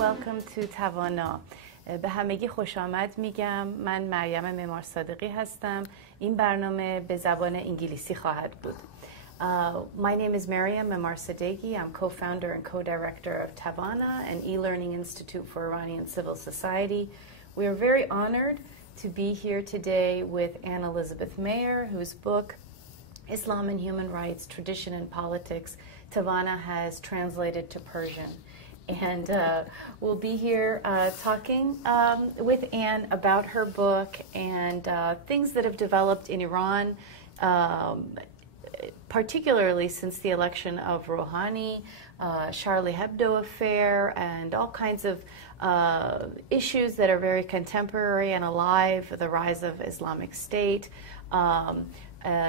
welcome to توانا. به همگی خوش آمد میگم. من مریم معمار صادقی هستم. این برنامه به زبان انگلیسی خواهد بود. My name is Maryam Memar Sadeghi. I'm co-founder and co-director of Tavaana, an e-learning institute for Iranian civil society. We are very honored to be here today with Elisabeth Maier, whose book, Islam and Human Rights, Tradition and Politics, Tavaana has translated to Persian. And we'll be here talking with Anne about her book and things that have developed in Iran, particularly since the election of Rouhani, Charlie Hebdo affair, and all kinds of issues that are very contemporary and alive, the rise of Islamic State,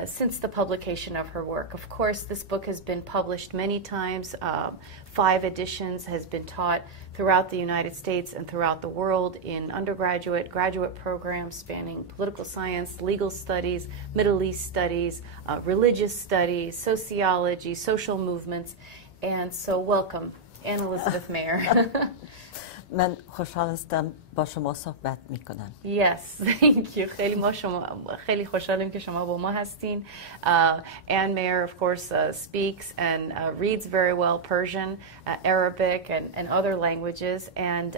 since the publication of her work. Of course, this book has been published many times. 5 editions, has been taught throughout the United States and throughout the world in undergraduate, graduate programs spanning political science, legal studies, Middle East studies, religious studies, sociology, social movements. And so welcome, Elisabeth Maier. من خوشحال هستم با شما صحبت میکنم. Yes, thank you. خیلی خوشحالیم که شما با ما هستین. Anne Maier, of course, speaks and reads very well Persian, Arabic, and other languages. And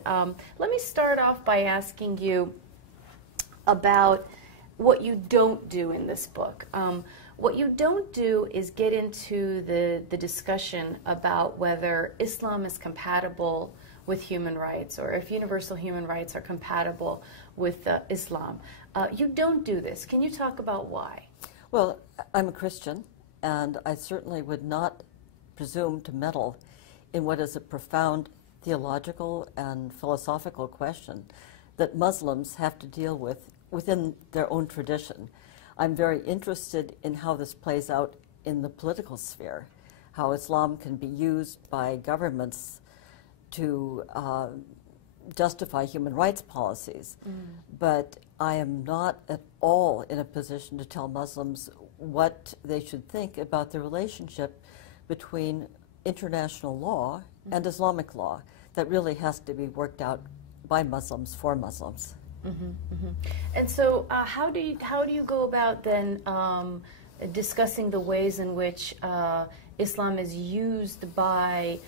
let me start off by asking you about what you don't do in this book. What you don't do is get into the discussion about whether Islam is compatible with human rights, or if universal human rights are compatible with Islam. You don't do this. Can you talk about why? Well, I'm a Christian, and I certainly would not presume to meddle in what is a profound theological and philosophical question that Muslims have to deal with within their own tradition. I'm very interested in how this plays out in the political sphere, how Islam can be used by governments to justify human rights policies. But I am not at all in a position to tell Muslims what they should think about the relationship between international law and Islamic law. That really has to be worked out by Muslims for Muslims. And so how do you go about then discussing the ways in which Islam is used by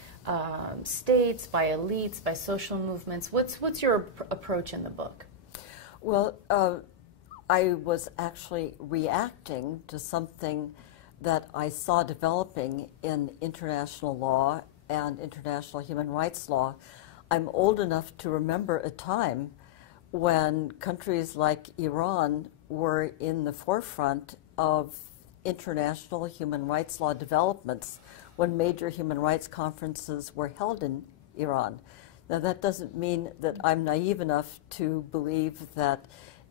states, by elites, by social movements? What's your approach in the book? Well, I was actually reacting to something that I saw developing in international law and international human rights law. I'm old enough to remember a time when countries like Iran were in the forefront of international human rights law developments when major human rights conferences were held in Iran. Now, that doesn't mean that I'm naive enough to believe that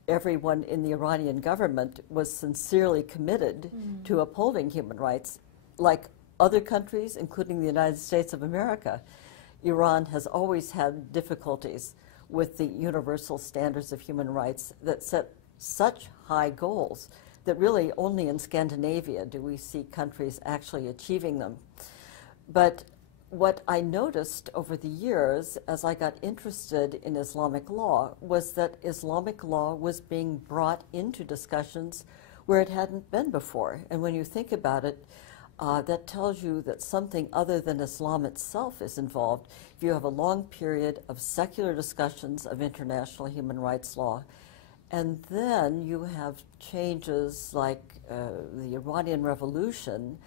everyone in the Iranian government was sincerely committed to upholding human rights. Like other countries, including the United States of America, Iran has always had difficulties with the universal standards of human rights that set such high goals that really only in Scandinavia do we see countries actually achieving them. But what I noticed over the years as I got interested in Islamic law was that Islamic law was being brought into discussions where it hadn't been before. And when you think about it, that tells you that something other than Islam itself is involved. If you have a long period of secular discussions of international human rights law, and then you have changes like the Iranian Revolution,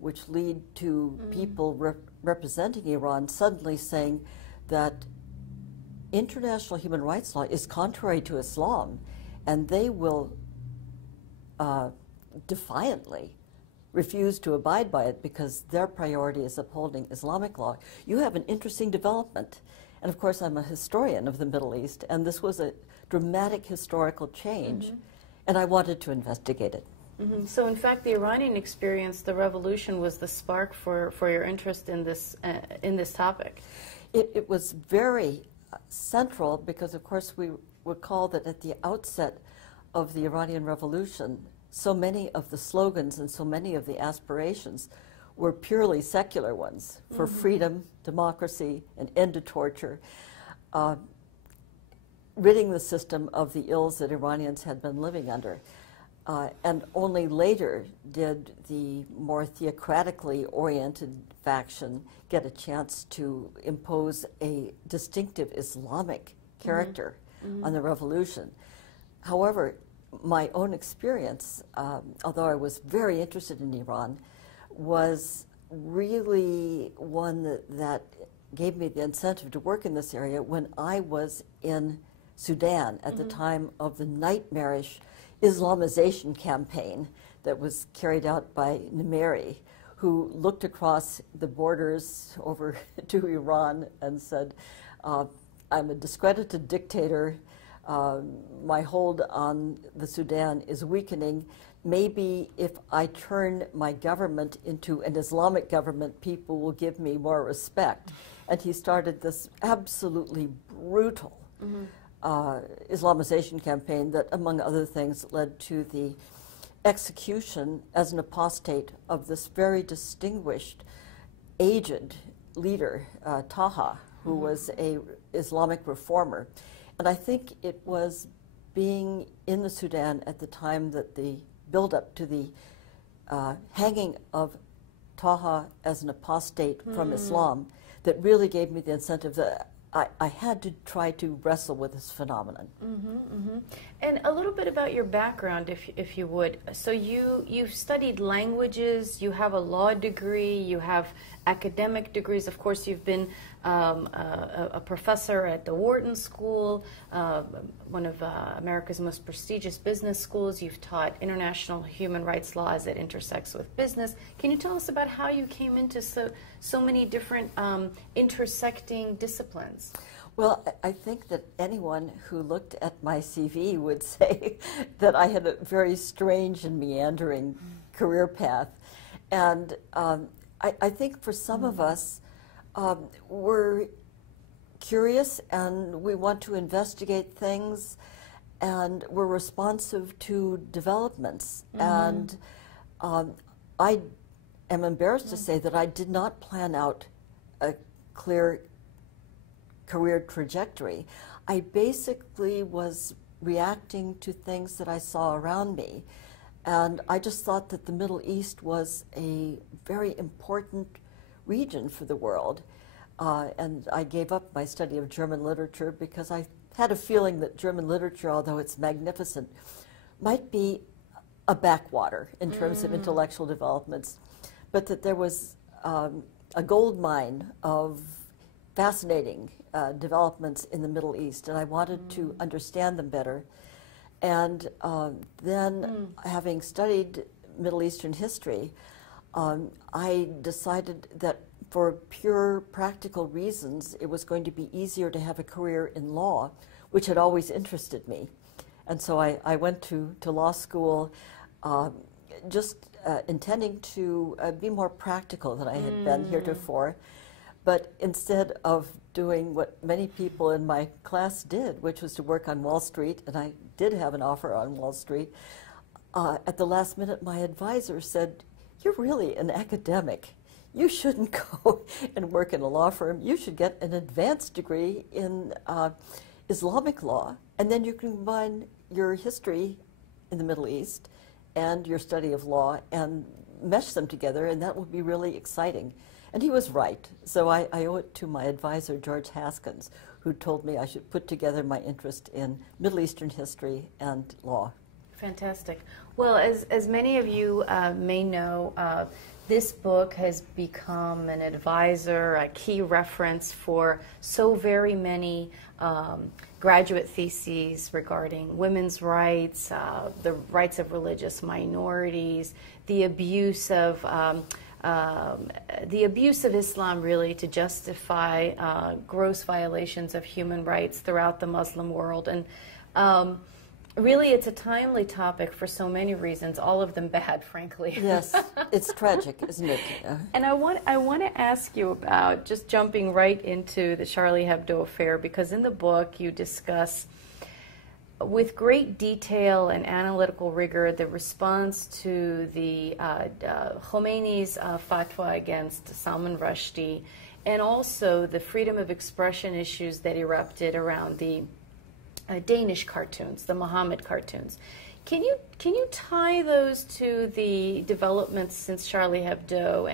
which lead to people representing Iran suddenly saying that international human rights law is contrary to Islam, and they will defiantly refuse to abide by it because their priority is upholding Islamic law. You have an interesting development. And of course, I'm a historian of the Middle East, and this was a dramatic historical change, and I wanted to investigate it. So in fact, the Iranian experience, the revolution, was the spark for your interest in this topic. It was very central because, of course, we recall that at the outset of the Iranian Revolution, so many of the slogans and so many of the aspirations were purely secular ones for freedom, democracy, an end to torture. ridding the system of the ills that Iranians had been living under. And only later did the more theocratically oriented faction get a chance to impose a distinctive Islamic character on the revolution. However, my own experience, although I was very interested in Iran, was really one that gave me the incentive to work in this area when I was in Sudan at the time of the nightmarish Islamization campaign that was carried out by Mary, who looked across the borders over to Iran and said, I'm a discredited dictator, my hold on the Sudan is weakening. Maybe if I turn my government into an Islamic government, people will give me more respect. And he started this absolutely brutal Islamization campaign that, among other things, led to the execution as an apostate of this very distinguished, aged leader, Taha, who was an Islamic reformer. And I think it was being in the Sudan at the time that the build-up to the hanging of Taha as an apostate from Islam that really gave me the incentive that I had to try to wrestle with this phenomenon. And a little bit about your background, if you would. So you've studied languages, you have a law degree, you have academic degrees. Of course, you've been a professor at the Wharton School, one of America's most prestigious business schools. You've taught international human rights law as it intersects with business. Can you tell us about how you came into so many different intersecting disciplines? Well, I think that anyone who looked at my CV would say that I had a very strange and meandering career path. And I think for some of us, we're curious and we want to investigate things and we're responsive to developments. And I am embarrassed to say that I did not plan out a clear career trajectory. I basically was reacting to things that I saw around me. And I just thought that the Middle East was a very important region for the world. And I gave up my study of German literature because I had a feeling that German literature, although it's magnificent, might be a backwater in terms of intellectual developments, but that there was a gold mine of fascinating developments in the Middle East, and I wanted to understand them better. And then, having studied Middle Eastern history, I decided that for pure practical reasons, it was going to be easier to have a career in law, which had always interested me. And so I went to law school just intending to be more practical than I had been heretofore. But instead of doing what many people in my class did, which was to work on Wall Street, and I did have an offer on Wall Street, at the last minute my advisor said, "You're really an academic. You shouldn't go and work in a law firm. You should get an advanced degree in Islamic law, and then you can combine your history in the Middle East and your study of law and mesh them together, and that will be really exciting." And he was right. So I owe it to my advisor, George Haskins, who told me I should put together my interest in Middle Eastern history and law. Fantastic. Well, as many of you may know, this book has become an advisor, a key reference for so very many graduate theses regarding women's rights, the rights of religious minorities, the abuse of Islam really to justify gross violations of human rights throughout the Muslim world. And really, it's a timely topic for so many reasons, all of them bad, frankly. Yes, it's tragic, isn't it? And I want to ask you about, just jumping right into the Charlie Hebdo affair, because in the book you discuss with great detail and analytical rigor the response to the Khomeini's fatwa against Salman Rushdie and also the freedom of expression issues that erupted around the Danish cartoons, the Muhammad cartoons. Can you tie those to the developments since Charlie Hebdo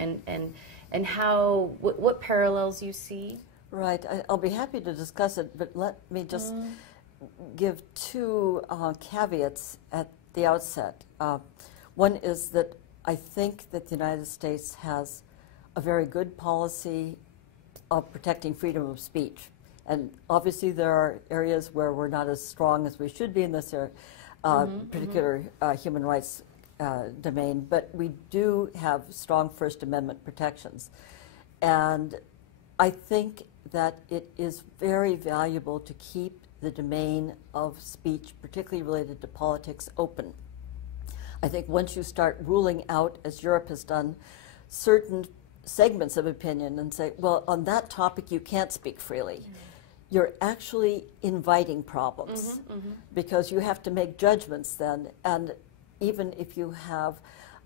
and how what parallels you see? Right. I'll be happy to discuss it, but let me just give two caveats at the outset. One is that I think that the United States has a very good policy of protecting freedom of speech. And obviously there are areas where we're not as strong as we should be in this particular human rights domain, but we do have strong First Amendment protections. And I think that it is very valuable to keep the domain of speech, particularly related to politics, open. I think once you start ruling out, as Europe has done, certain segments of opinion and say, well, on that topic you can't speak freely, you're actually inviting problems because you have to make judgments then, and even if you have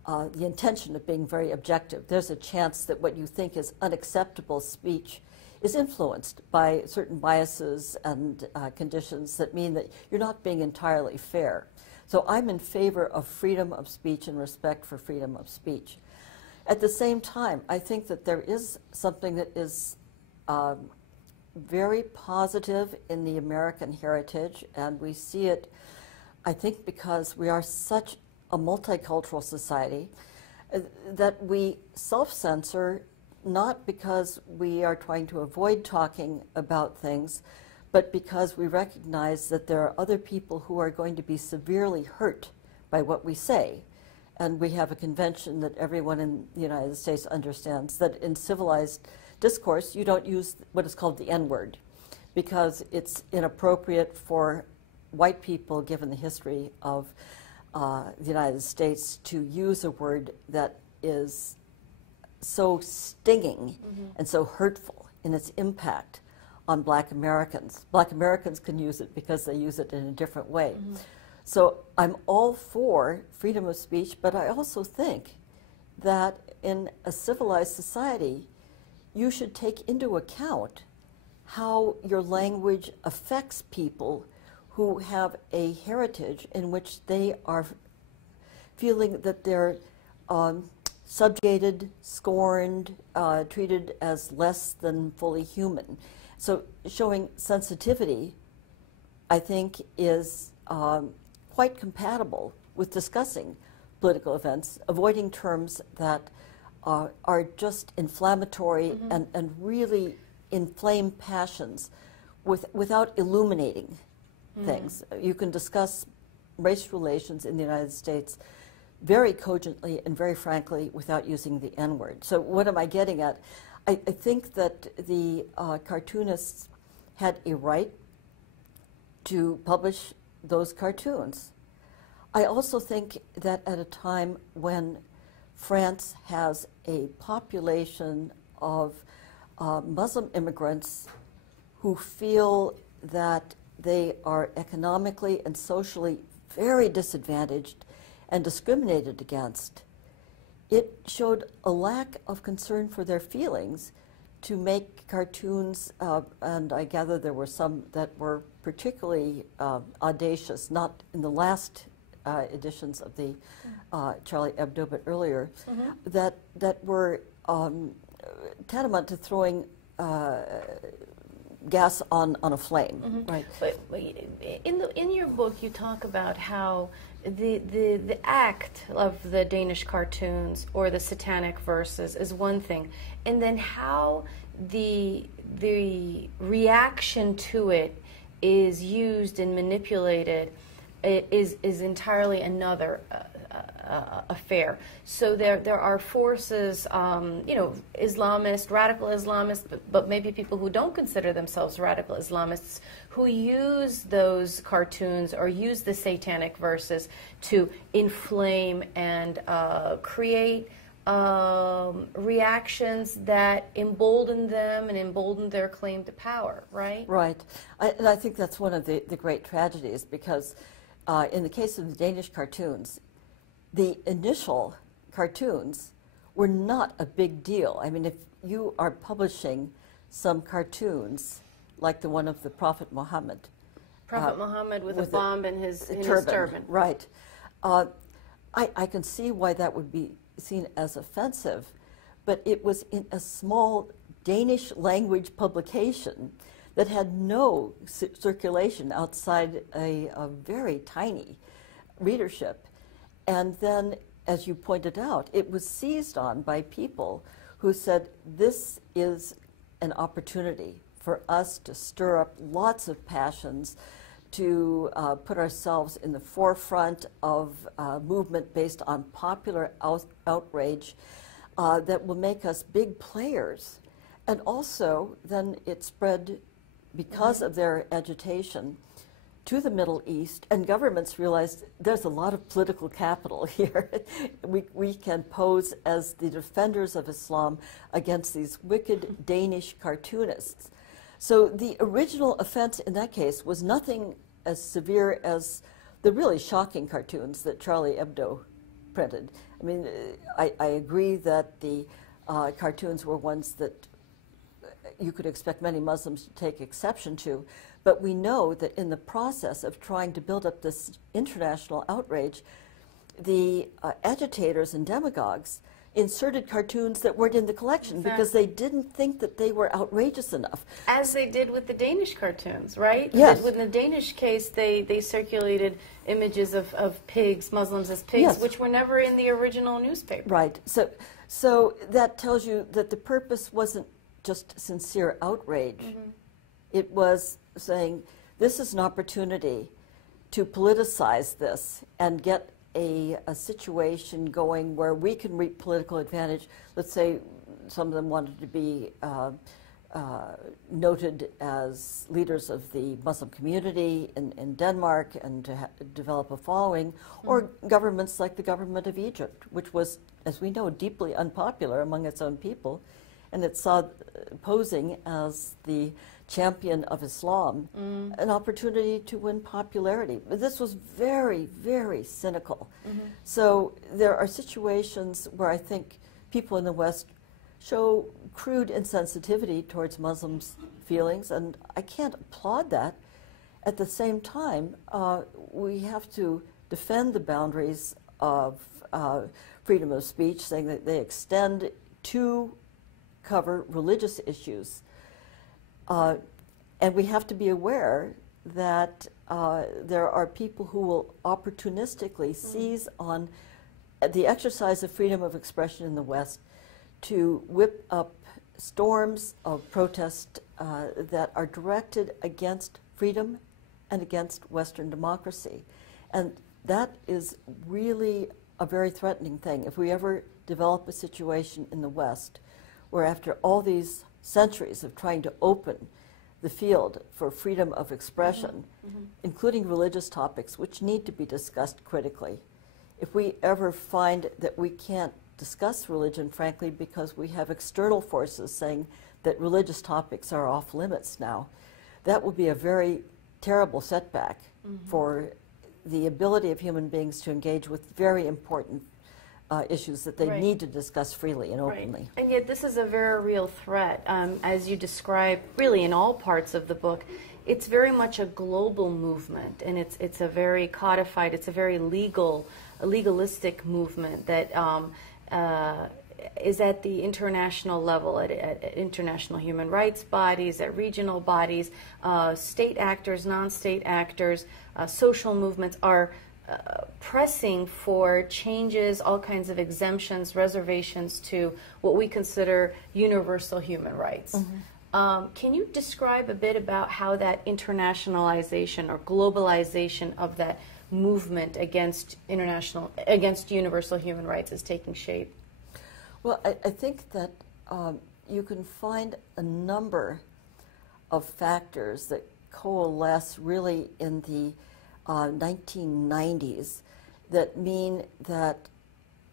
the intention of being very objective, there's a chance that what you think is unacceptable speech is influenced by certain biases and conditions that mean that you're not being entirely fair. So I'm in favor of freedom of speech and respect for freedom of speech. At the same time, I think that there is something that is very positive in the American heritage, and we see it, I think, because we are such a multicultural society that we self-censor, not because we are trying to avoid talking about things, but because we recognize that there are other people who are going to be severely hurt by what we say. And we have a convention that everyone in the United States understands that in civilized discourse, you don't use what is called the N-word because it's inappropriate for white people, given the history of the United States, to use a word that is so stinging and so hurtful in its impact on Black Americans. Black Americans can use it because they use it in a different way. So I'm all for freedom of speech, but I also think that in a civilized society, you should take into account how your language affects people who have a heritage in which they are feeling that they're subjugated, scorned, treated as less than fully human. So showing sensitivity, I think, is quite compatible with discussing political events, avoiding terms that are just inflammatory and really inflame passions without illuminating things. You can discuss race relations in the United States very cogently and very frankly without using the N-word. So what am I getting at? I think that the cartoonists had a right to publish those cartoons. I also think that at a time when France has a population of Muslim immigrants who feel that they are economically and socially very disadvantaged and discriminated against, it showed a lack of concern for their feelings to make cartoons, and I gather there were some that were particularly audacious, not in the last editions of the Charlie Hebdo, but earlier, that were tantamount to throwing gas on a flame. Right. But in your book, you talk about how the act of the Danish cartoons or the satanic verses is one thing, and then how the reaction to it is used and manipulated is entirely another affair. So there are forces, Islamist, radical Islamists, but maybe people who don't consider themselves radical Islamists, who use those cartoons or use the satanic verses to inflame and create reactions that embolden them and embolden their claim to power, right? Right. And I think that's one of the great tragedies, because in the case of the Danish cartoons, the initial cartoons were not a big deal. I mean, if you are publishing some cartoons, like the one of the Prophet Muhammad. Prophet Muhammad with a bomb in his turban. Right. I can see why that would be seen as offensive, but it was in a small Danish language publication that had no circulation outside a very tiny readership. And then, as you pointed out, it was seized on by people who said, this is an opportunity for us to stir up lots of passions, to put ourselves in the forefront of a movement based on popular outrage that will make us big players. And also, then it spread, because of their agitation, to the Middle East, and governments realized there's a lot of political capital here. we can pose as the defenders of Islam against these wicked Danish cartoonists. So the original offense in that case was nothing as severe as the really shocking cartoons that Charlie Hebdo printed. I mean, I agree that the cartoons were ones that you could expect many Muslims to take exception to, but we know that in the process of trying to build up this international outrage, the agitators and demagogues inserted cartoons that weren't in the collection because they didn't think that they were outrageous enough. As they did with the Danish cartoons, right? Yes. In the Danish case, they circulated images of pigs, Muslims as pigs, Yes. which were never in the original newspaper. Right. So that tells you that the purpose wasn't just sincere outrage. Mm-hmm. It was saying, this is an opportunity to politicize this and get a situation going where we can reap political advantage. Let's say some of them wanted to be noted as leaders of the Muslim community in Denmark and to develop a following, or governments like the government of Egypt, which was, as we know, deeply unpopular among its own people, and it saw posing as the champion of Islam an opportunity to win popularity. But this was very, very cynical. So there are situations where I think people in the West show crude insensitivity towards Muslims' feelings, and I can't applaud that. At the same time, we have to defend the boundaries of freedom of speech, saying that they extend to cover religious issues. And we have to be aware that there are people who will opportunistically seize on the exercise of freedom of expression in the West to whip up storms of protest that are directed against freedom and against Western democracy. And that is really a very threatening thing. If we ever develop a situation in the West where, after all these centuries of trying to open the field for freedom of expression, including religious topics, which need to be discussed critically, if we ever find that we can't discuss religion, frankly, because we have external forces saying that religious topics are off limits now, that will be a very terrible setback for the ability of human beings to engage with very important issues that they need to discuss freely and openly. And yet this is a very real threat. As you describe, really in all parts of the book, it's very much a global movement, and it's a very codified, it's a very legalistic movement that is at the international level, at international human rights bodies, at regional bodies, state actors, non-state actors, social movements are pressing for changes, all kinds of exemptions, reservations to what we consider universal human rights. Can you describe a bit about how that internationalization or globalization of that movement against universal human rights is taking shape? Well, I think that you can find a number of factors that coalesce really in the 1990s that mean that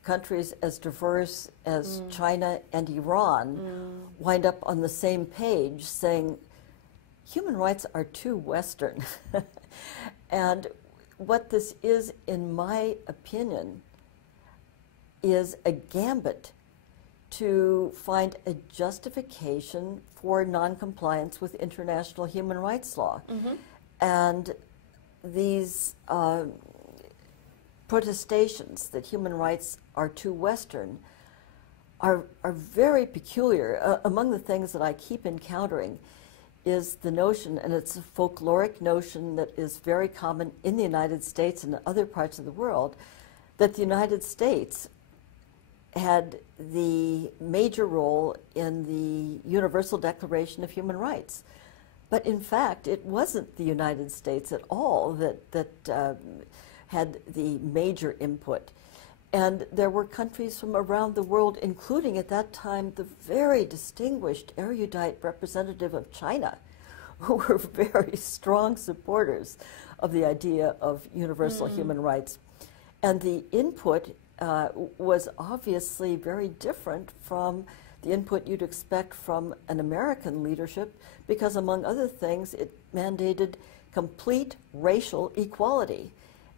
countries as diverse as China and Iran wind up on the same page saying human rights are too Western. And what this is, in my opinion, is a gambit to find a justification for noncompliance with international human rights law. And these protestations that human rights are too Western are very peculiar. Among the things that I keep encountering is the notion, and it's a folkloric notion that is very common in the United States and other parts of the world, that the United States had the major role in the Universal Declaration of Human Rights. But in fact, it wasn't the United States at all that had the major input. And there were countries from around the world, including at that time the very distinguished erudite representative of China, who were very strong supporters of the idea of universal human rights. And the input was obviously very different from the input you'd expect from an American leadership, because among other things, it mandated complete racial equality.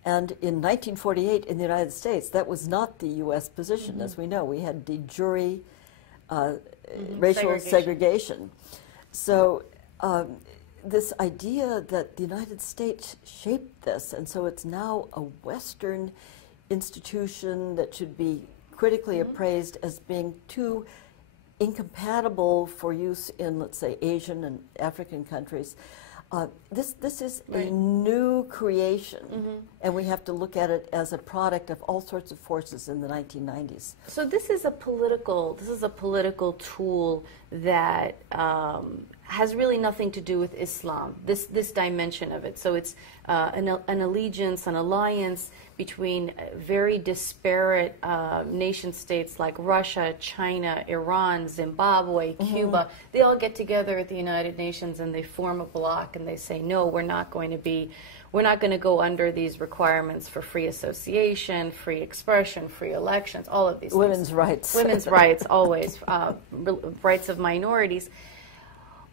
And in 1948 in the United States, that was not the U.S. position. As we know, we had de jure racial segregation. So this idea that the United States shaped this, and so it's now a Western institution that should be critically appraised as being too incompatible for use in, let's say, Asian and African countries. This is a new creation, and we have to look at it as a product of all sorts of forces in the 1990s. So this is a political tool that has really nothing to do with Islam. This dimension of it. So it's an allegiance, an alliance between very disparate nation states like Russia, China, Iran, Zimbabwe, Cuba. They all get together at the United Nations and they form a bloc and they say, no, we're not going to go under these requirements for free association, free expression, free elections, all of these Women's things. rights. Women's rights, always. Rights of minorities.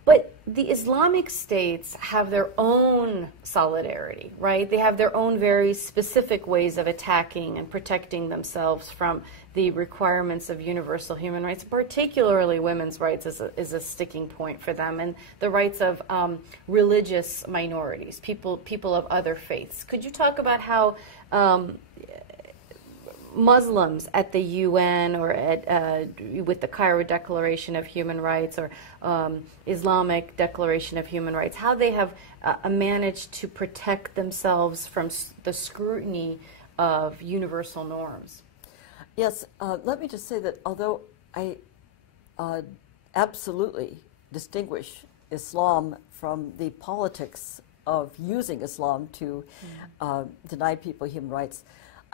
But the Islamic states have their own solidarity, right? They have their own very specific ways of attacking and protecting themselves from the requirements of universal human rights, particularly women's rights is a sticking point for them, and the rights of religious minorities, people of other faiths. Could you talk about how Muslims at the UN or with the Cairo Declaration of Human Rights or Islamic Declaration of Human Rights, how they have managed to protect themselves from the scrutiny of universal norms? Yes, let me just say that although I absolutely distinguish Islam from the politics of using Islam to deny people human rights,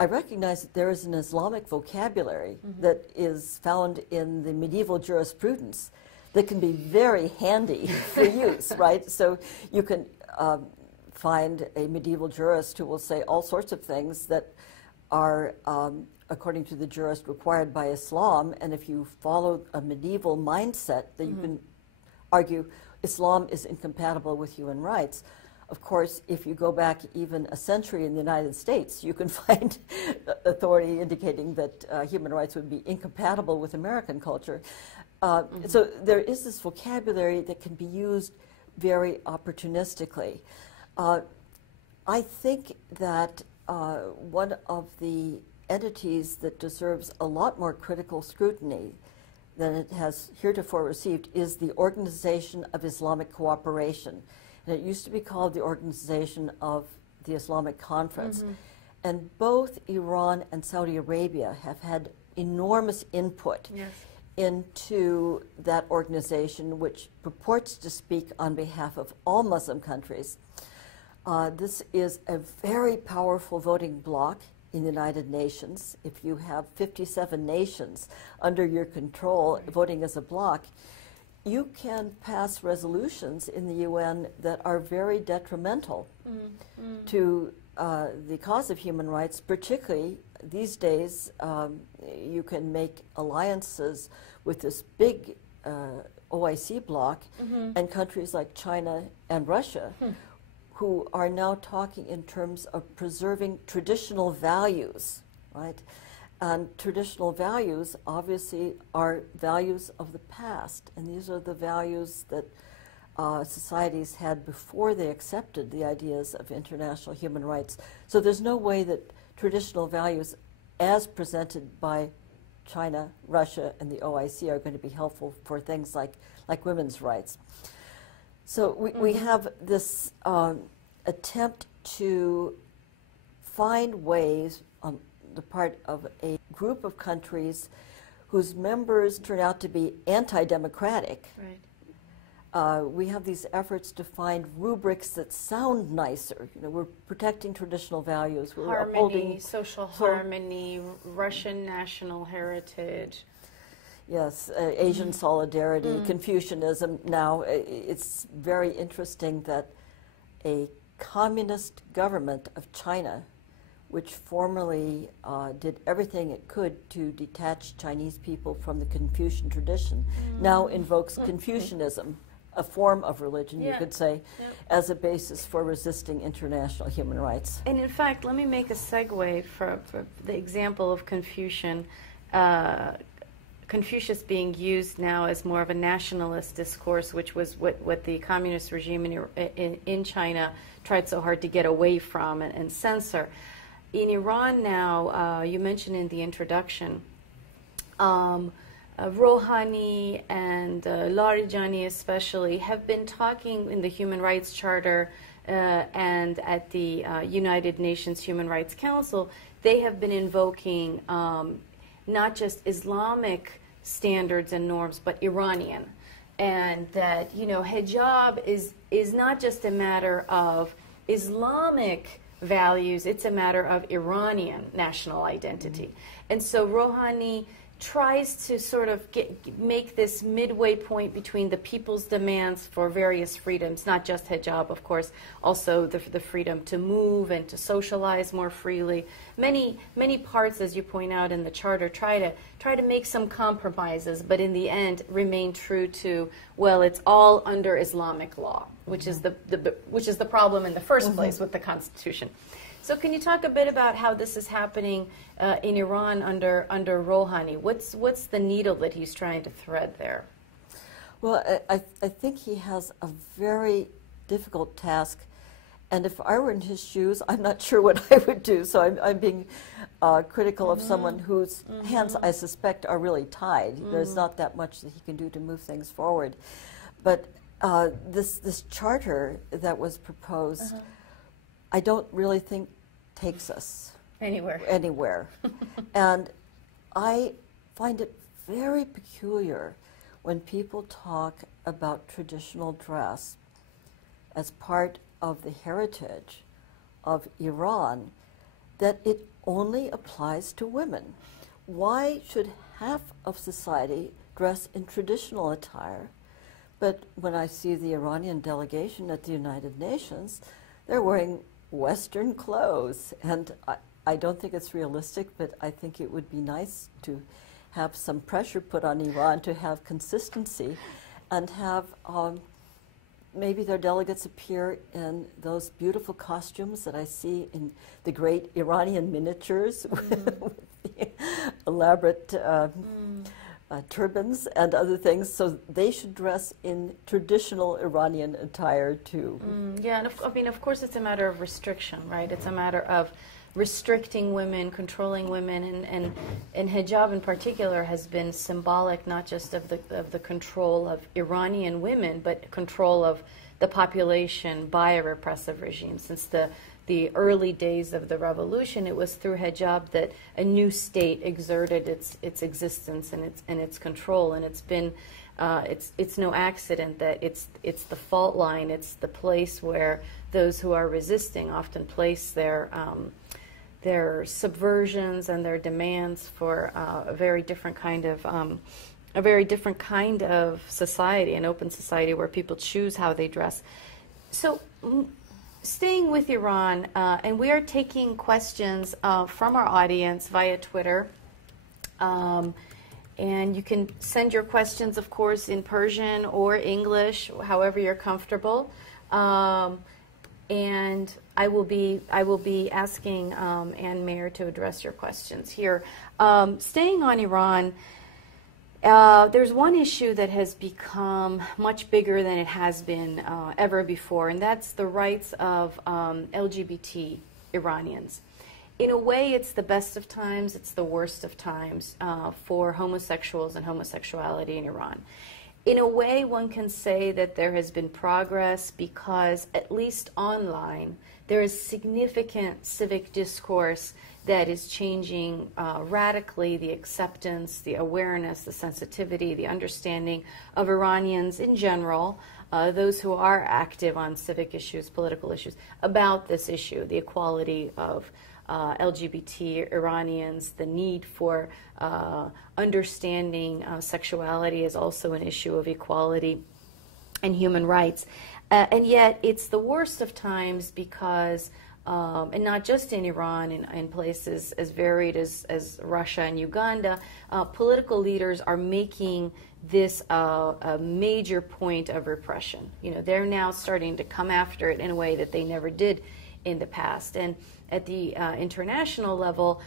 I recognize that there is an Islamic vocabulary that is found in the medieval jurisprudence that can be very handy for use, right? So you can find a medieval jurist who will say all sorts of things that are, according to the jurist, required by Islam, and if you follow a medieval mindset, then you can argue Islam is incompatible with human rights. Of course, if you go back even a century in the United States, you can find authority indicating that human rights would be incompatible with American culture. So there is this vocabulary that can be used very opportunistically. I think that one of the entities that deserves a lot more critical scrutiny than it has heretofore received is the Organization of Islamic Cooperation. And it used to be called the Organization of the Islamic Conference. And both Iran and Saudi Arabia have had enormous input into that organization, which purports to speak on behalf of all Muslim countries. This is a very powerful voting bloc in the United Nations. If you have 57 nations under your control voting as a bloc, you can pass resolutions in the UN that are very detrimental to the cause of human rights, particularly these days. You can make alliances with this big OIC bloc and countries like China and Russia who are now talking in terms of preserving traditional values, right? And traditional values, obviously, are values of the past. And these are the values that societies had before they accepted the ideas of international human rights. So there's no way that traditional values, as presented by China, Russia, and the OIC, are going to be helpful for things like women's rights. So we have this attempt to find ways on the part of a group of countries whose members turn out to be anti-democratic. Right. We have these efforts to find rubrics that sound nicer. You know, we're protecting traditional values. We're upholding social harmony, Russian national heritage. Yes, Asian solidarity, Confucianism. Now, it's very interesting that a communist government of China, which formerly did everything it could to detach Chinese people from the Confucian tradition, now invokes Confucianism, a form of religion, you could say, as a basis for resisting international human rights. And in fact, let me make a segue for the example of Confucius being used now as more of a nationalist discourse, which was what the communist regime in China tried so hard to get away from and censor. In Iran now, you mentioned in the introduction, Rouhani and Larijani especially have been talking in the Human Rights Charter and at the United Nations Human Rights Council. They have been invoking not just Islamic standards and norms, but Iranian. And that, you know, hijab is not just a matter of Islamic values, it's a matter of Iranian national identity. And so Rouhani tries to sort of make this midway point between the people's demands for various freedoms, not just hijab, of course, also the freedom to move and to socialize more freely. Many parts, as you point out in the charter, try to make some compromises, but in the end remain true to, well, it's all under Islamic law, which is the problem in the first place with the Constitution. So can you talk a bit about how this is happening in Iran under Rouhani? What's the needle that he's trying to thread there? Well, I think he has a very difficult task, and if I were in his shoes, I'm not sure what I would do. So I'm being critical of someone whose hands, I suspect, are really tied. There's not that much that he can do to move things forward. But this charter that was proposed, I don't really think takes us anywhere. And I find it very peculiar when people talk about traditional dress as part of the heritage of Iran, that it only applies to women. Why should half of society dress in traditional attire? But when I see the Iranian delegation at the United Nations, they're wearing Western clothes, and I don't think it's realistic, but I think it would be nice to have some pressure put on Iran to have consistency and have maybe their delegates appear in those beautiful costumes that I see in the great Iranian miniatures with the elaborate turbans and other things, so they should dress in traditional Iranian attire too. Yeah, and of course it's a matter of restriction, right? It's a matter of restricting women, controlling women, and hijab in particular has been symbolic not just of the control of Iranian women, but control of the population by a repressive regime. Since the early days of the revolution, it was through hijab that a new state exerted its existence and its control, and it's been it's no accident that it's the fault line, it's the place where those who are resisting often place their subversions and their demands for a very different kind of society, an open society where people choose how they dress. So. Staying with Iran, and we are taking questions from our audience via Twitter. And you can send your questions, of course, in Persian or English, however you're comfortable. and I will be asking Ann Mayer to address your questions here. Staying on Iran, there's one issue that has become much bigger than it has been ever before, and that's the rights of LGBT Iranians. In a way, it's the best of times, it's the worst of times for homosexuals and homosexuality in Iran. In a way, one can say that there has been progress because, at least online, there is significant civic discourse that is changing radically the acceptance, the awareness, the sensitivity, the understanding of Iranians in general, those who are active on civic issues, political issues, about this issue, the equality of LGBT Iranians, the need for understanding sexuality is also an issue of equality and human rights. And yet it's the worst of times because, and not just in Iran, in places as varied as Russia and Uganda, political leaders are making this a major point of repression. You know, they're now starting to come after it in a way that they never did in the past. And at the international level,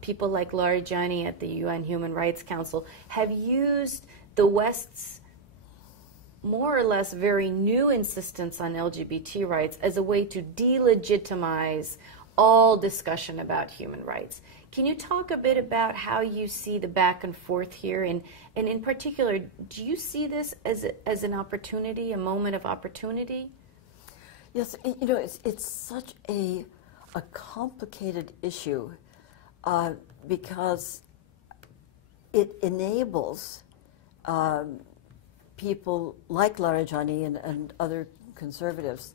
people like Larijani at the UN Human Rights Council have used the West's more or less very new insistence on LGBT rights as a way to delegitimize all discussion about human rights. Can you talk a bit about how you see the back and forth here? And in particular, do you see this as an opportunity, a moment of opportunity? Yes, you know, it's such a complicated issue because it enables people like Larijani and other conservatives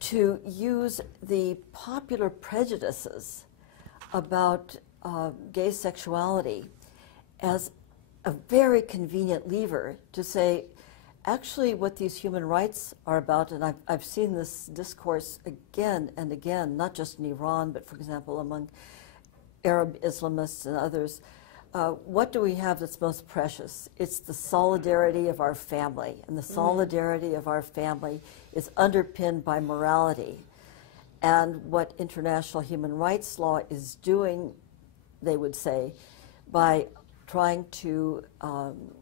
to use the popular prejudices about gay sexuality as a very convenient lever to say, actually what these human rights are about, and I've seen this discourse again and again, not just in Iran, but for example among Arab Islamists and others, what do we have that's most precious? It's the solidarity of our family, and the solidarity of our family is underpinned by morality. And what international human rights law is doing, they would say, by trying to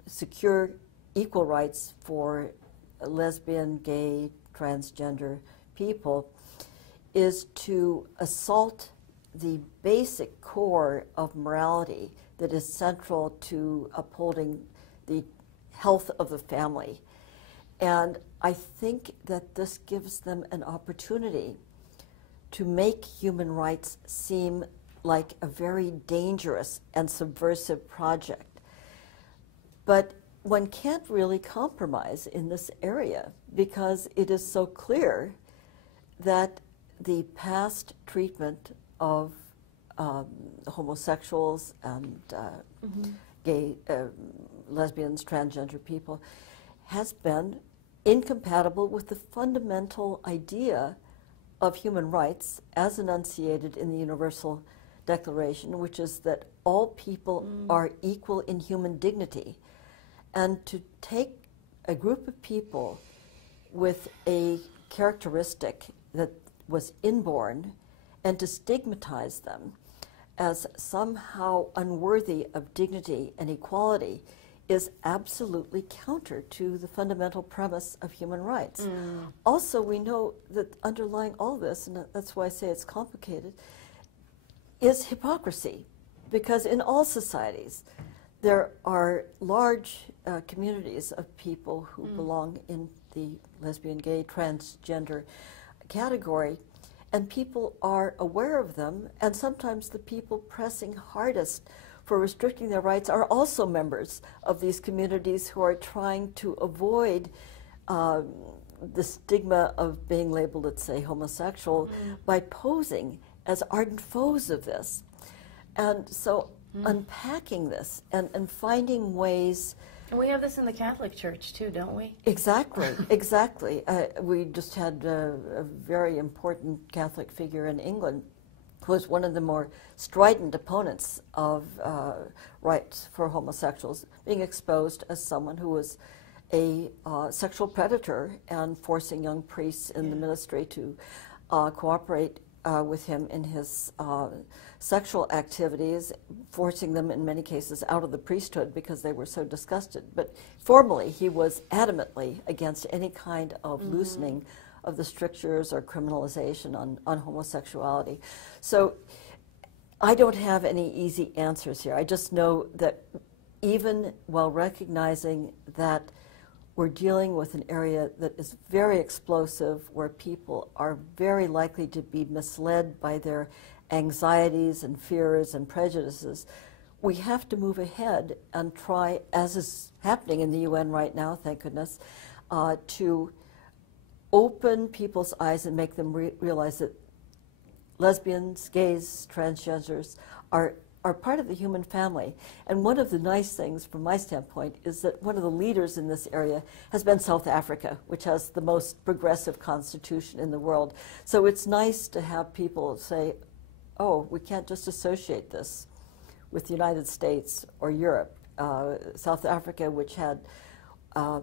secure equal rights for lesbian, gay, transgender people, is to assault the basic core of morality that is central to upholding the health of the family. And I think that this gives them an opportunity to make human rights seem like a very dangerous and subversive project. But one can't really compromise in this area because it is so clear that the past treatment of homosexuals and gay, lesbians, transgender people has been incompatible with the fundamental idea of human rights as enunciated in the Universal Declaration, which is that all people are equal in human dignity. And to take a group of people with a characteristic that was inborn and to stigmatize them as somehow unworthy of dignity and equality is absolutely counter to the fundamental premise of human rights. Also, we know that underlying all this, and that's why I say it's complicated, is hypocrisy. Because in all societies, there are large communities of people who belong in the lesbian, gay, transgender category, and people are aware of them, and sometimes the people pressing hardest for restricting their rights are also members of these communities who are trying to avoid the stigma of being labeled, let's say, homosexual by posing as ardent foes of this. And so unpacking this and finding ways. And we have this in the Catholic Church too, don't we? Exactly, exactly. We just had a very important Catholic figure in England who was one of the more strident opponents of rights for homosexuals, being exposed as someone who was a sexual predator and forcing young priests in the ministry to cooperate with him in his sexual activities, forcing them in many cases out of the priesthood because they were so disgusted. But formally, he was adamantly against any kind of loosening of the strictures or criminalization on homosexuality. So I don't have any easy answers here. I just know that even while recognizing that we're dealing with an area that is very explosive, where people are very likely to be misled by their anxieties and fears and prejudices, we have to move ahead and try, as is happening in the UN right now, thank goodness, to open people's eyes and make them realize that lesbians, gays, transgenders are part of the human family. And one of the nice things from my standpoint is that one of the leaders in this area has been South Africa, which has the most progressive constitution in the world. So it's nice to have people say, oh, we can't just associate this with the United States or Europe. South Africa, which had a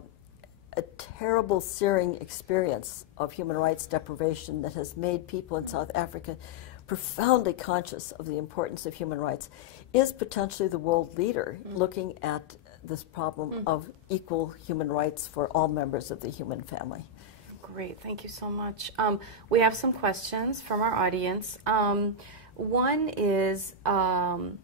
terrible, searing experience of human rights deprivation that has made people in South Africa profoundly conscious of the importance of human rights, is potentially the world leader looking at this problem of equal human rights for all members of the human family. Great, thank you so much. We have some questions from our audience. One is Ann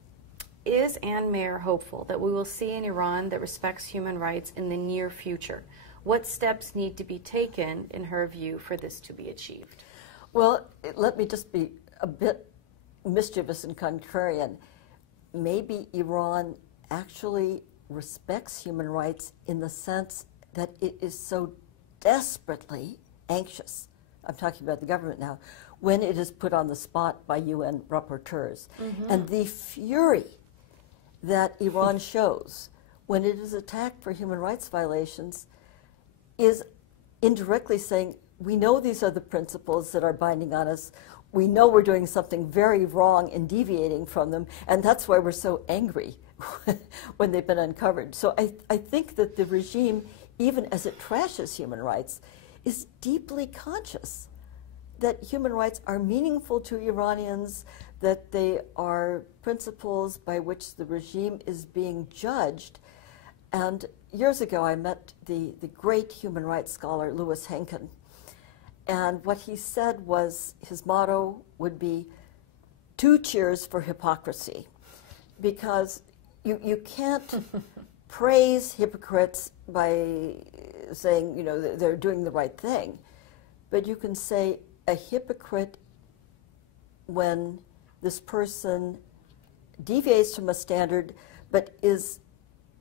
Mayer hopeful that we will see an Iran that respects human rights in the near future? What steps need to be taken, in her view, for this to be achieved? Well, let me just be a bit mischievous and contrarian. Maybe Iran actually respects human rights in the sense that it is so desperately anxious, I'm talking about the government now, when it is put on the spot by UN rapporteurs. And the fury that Iran shows when it is attacked for human rights violations is indirectly saying, we know these are the principles that are binding on us. We know we're doing something very wrong and deviating from them, and that's why we're so angry when they've been uncovered. So I think that the regime, even as it trashes human rights, is deeply conscious that human rights are meaningful to Iranians, that they are principles by which the regime is being judged. And years ago, I met the great human rights scholar, Louis Henkin. And what he said was, his motto would be, 2 cheers for hypocrisy. Because you can't praise hypocrites by saying, you know, they're doing the right thing. But you can say a hypocrite when this person deviates from a standard but is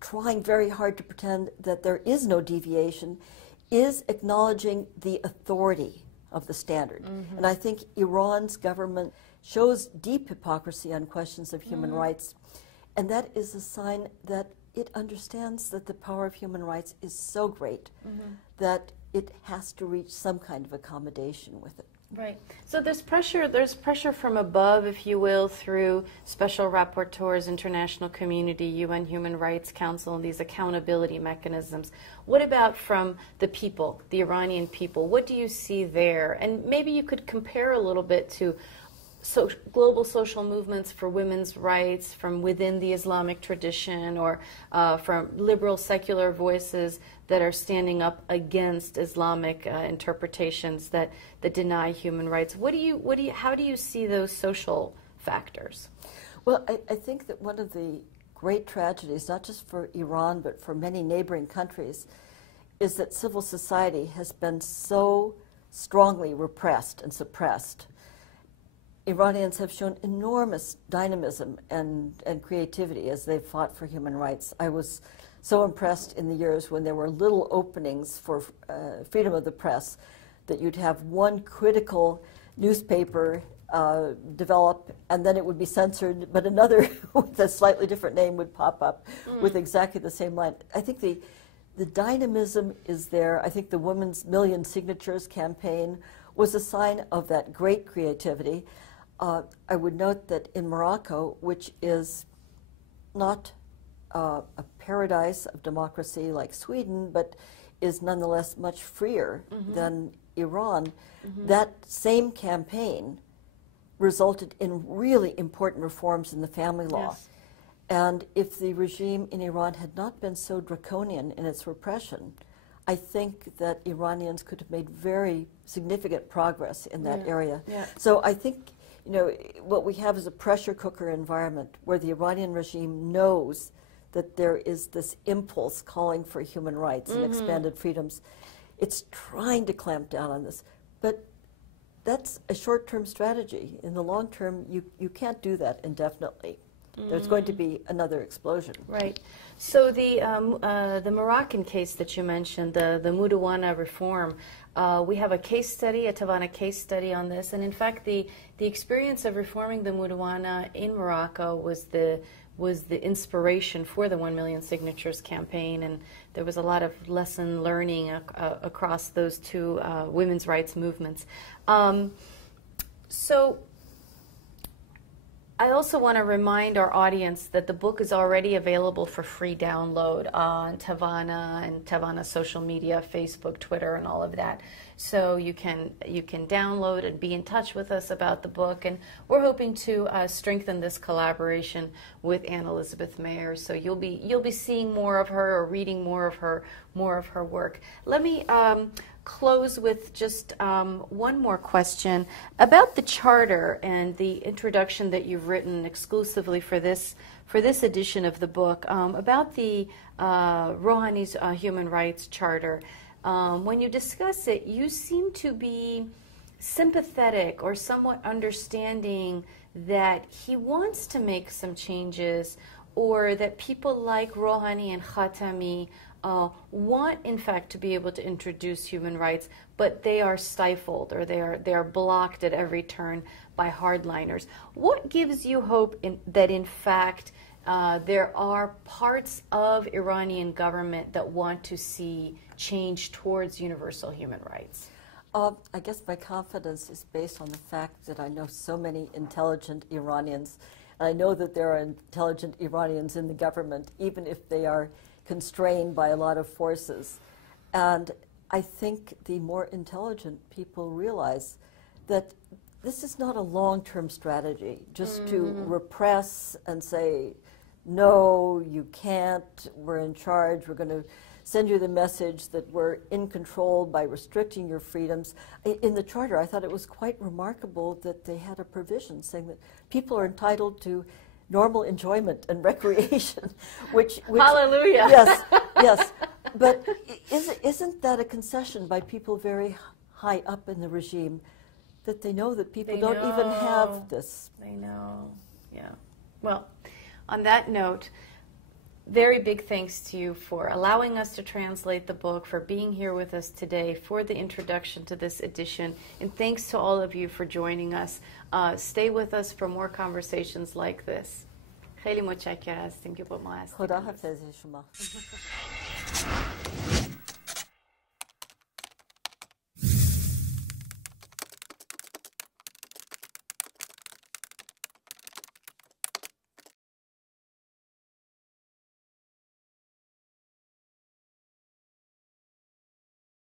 trying very hard to pretend that there is no deviation, is acknowledging the authority of the standard. And I think Iran's government shows deep hypocrisy on questions of human rights, and that is a sign that it understands that the power of human rights is so great that it has to reach some kind of accommodation with it. Right. So there's pressure from above, if you will, through special rapporteurs, international community, UN Human Rights Council, and these accountability mechanisms. What about from the people, the Iranian people? What do you see there? And maybe you could compare a little bit to global social movements for women's rights from within the Islamic tradition, or from liberal secular voices that are standing up against Islamic interpretations that deny human rights. How do you see those social factors? Well, I think that one of the great tragedies, not just for Iran, but for many neighboring countries, is that civil society has been so strongly repressed and suppressed. Iranians have shown enormous dynamism and creativity as they've fought for human rights. I was so impressed in the years when there were little openings for freedom of the press, that you'd have one critical newspaper develop, and then it would be censored, but another with a slightly different name would pop up with exactly the same line. I think the dynamism is there. I think the Women's Million Signatures campaign was a sign of that great creativity. I would note that in Morocco, which is not a paradise of democracy like Sweden, but is nonetheless much freer than Iran, that same campaign resulted in really important reforms in the family law. Yes. And if the regime in Iran had not been so draconian in its repression, I think that Iranians could have made very significant progress in that area. Yeah. So I think, you know, what we have is a pressure cooker environment where the Iranian regime knows that there is this impulse calling for human rights and expanded freedoms. It's trying to clamp down on this, but that's a short-term strategy. In the long term, you can't do that indefinitely. There's going to be another explosion. Right. So the Moroccan case that you mentioned, the Mudawana reform, we have a case study, a Tavaana case study on this, and in fact, the experience of reforming the Mudawana in Morocco was the inspiration for the 1 million signatures campaign, and there was a lot of lesson learning across those two women's rights movements. So I also want to remind our audience that the book is already available for free download on Tavaana and Tavaana social media, Facebook, Twitter, and all of that. So you can download and be in touch with us about the book, and we're hoping to strengthen this collaboration with Elisabeth Maier. So you'll be seeing more of her or reading more of her work. Let me close with just one more question about the charter and the introduction that you've written exclusively for this edition of the book, about the Rouhani's Human Rights Charter. When you discuss it, you seem to be sympathetic or somewhat understanding that he wants to make some changes, or that people like Rouhani and Khatami want, in fact, to be able to introduce human rights, but they are stifled or they are blocked at every turn by hardliners. What gives you hope that, in fact, there are parts of Iranian government that want to see change towards universal human rights? I guess my confidence is based on the fact that I know so many intelligent Iranians, and I know that there are intelligent Iranians in the government, even if they are constrained by a lot of forces. And I think the more intelligent people realize that this is not a long-term strategy, just to repress and say, no, you can't, we're in charge, we're going to send you the message that we're in control by restricting your freedoms. In the charter, I thought it was quite remarkable that they had a provision saying that people are entitled to normal enjoyment and recreation, which Hallelujah. Yes, yes. But isn't that a concession by people very high up in the regime, that they know that people don't even have this? They know, yeah. Well, on that note, very big thanks to you for allowing us to translate the book, for being here with us today, for the introduction to this edition, and thanks to all of you for joining us. Stay with us for more conversations like this. خیلی متشکر هستیم که با ما هستید. خدا حافظ شما.